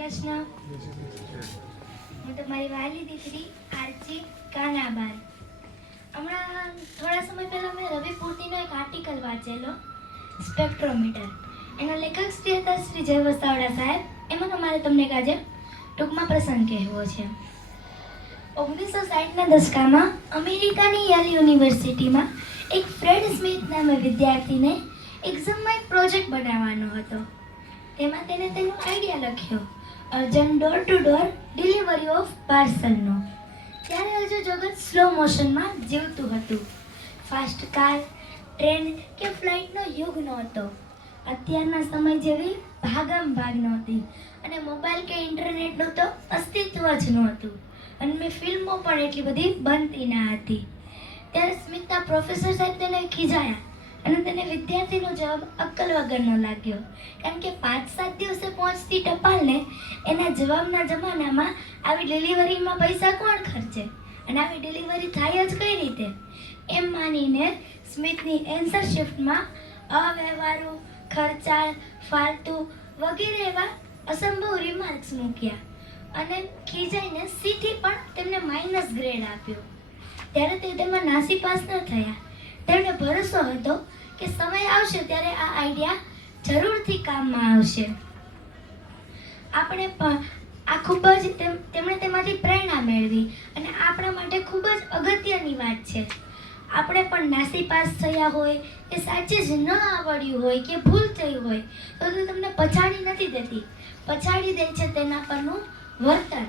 કૃષ્ણ. હું તમારી વાલી દીકરી આરજી કાનાબાર. હમણાં થોડા સમય પહેલા મેં રવિ પૂર્તિનો એક આર્ટિકલ વાંચેલો, સ્પેક્ટ્રોમીટર. એના લેખક શ્રી હતા શ્રી જય વસાવડા સાહેબ. એમાં અમારે તમને આજે ટૂંકમાં પ્રસંગ કહેવો છે. 1960ના દશકામાં અમેરિકાની યેલ યુનિવર્સિટીમાં એક ફ્રેડ સ્મિથ નામે વિદ્યાર્થીને એક્ઝામમાં એક પ્રોજેક્ટ બનાવવાનો હતો. તેમાં તેને તેનો આઈડિયા લખ્યો, urgent door to door delivery of પાર્સલનો. ત્યારે હજુ જગત સ્લો મોશનમાં જીવતું હતું. ફાસ્ટ કાર, ટ્રેન કે ફ્લાઇટનો યુગ નહોતો. અત્યારના સમય જેવી ભાગમ ભાગ નહોતી અને મોબાઈલ કે ઇન્ટરનેટનું તો અસ્તિત્વ જ નહોતું. અને મેં ફિલ્મો પણ એટલી બધી બનતી ના હતી. ત્યારે સ્મિતના પ્રોફેસર સાહેબ તેને ખીજાયા અને તેને વિદ્યાર્થીનો જવાબ અક્કલ વગરનો લાગ્યો. કારણ કે 5-7 દિવસે પહોંચતી ટપાલને એના જવાબના જમાનામાં આવી ડિલિવરીમાં પૈસા કોણ ખર્ચે અને આવી ડિલિવરી થાય જ કઈ રીતે? એમ માનીને સ્મિથની એન્સર શિફ્ટમાં અવ્યવહારુ, ખર્ચાળ, ફાલતુ વગેરે એવા અસંભવ રિમાર્ક્સ મૂક્યા અને ખીજાઈને સીથી પણ તેમને માઇનસ ગ્રેડ આપ્યો. ત્યારે તે તેમાં નાસીપાસ ન થયા. તેમને ભરોસો હતો કે સમય આવશે ત્યારે આ આઈડિયા જરૂરથી કામમાં આવશે. આપણે પણ આ ખૂબ જ તેમણે તેમાંથી પ્રેરણા મેળવી અને આપણા માટે ખૂબ જ અગત્યની વાત છે. આપણે પણ નાસીપાસ થયા હોય કે સાચે જ ન આવડ્યું હોય કે ભૂલ થઈ હોય તો તે તમને પછાડી નથી દેતી, પછાડી દે છે તેના પરનું વર્તન.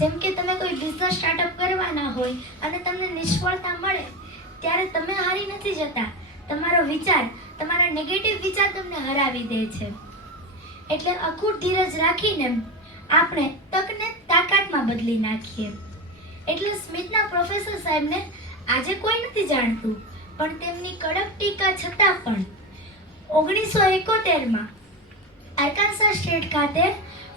જેમ કે તમે કોઈ બિઝનેસ સ્ટાર્ટઅપ કરવાના હોય અને તમને નિષ્ફળતા મળે ત્યારે તમે હારી નથી જતા. તમારો વિચાર, તમારા નેગેટિવ વિચાર તમને હરાવી દે છે. એટલે અખૂટ ધીરજ રાખીને આપણે તકને તાકાતમાં બદલી નાખીએ. એટલે સ્મિથના પ્રોફેસર સાહેબને આજે કોઈ નથી જાણતું, પણ તેમની કડક ટીકા છતાં પણ 1971માં આર્કાન્સા સ્ટેટ ખાતે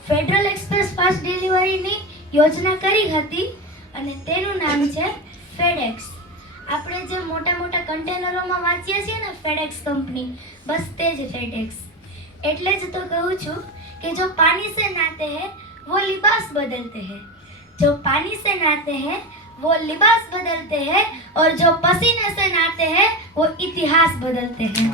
ફેડરલ એક્સપ્રેસ ફાસ્ટ ડિલિવરીની યોજના કરી હતી અને તેનું નામ છે ફેડેક્સ. આપણે જે મોટા મોટા કન્ટેનરોમાં વાંચીએ છીએ ને ફેડેક્સ કંપની, બસ તે જ ફેડેક્સ. એટલે જ તો કહું છું કે જો પાણી સે નાતે હૈ वो लिबास बदलते हैं, जो पानी से नाते हैं वो लिबास बदलते हैं और जो पसीने से नाते हैं वो इतिहास बदलते हैं.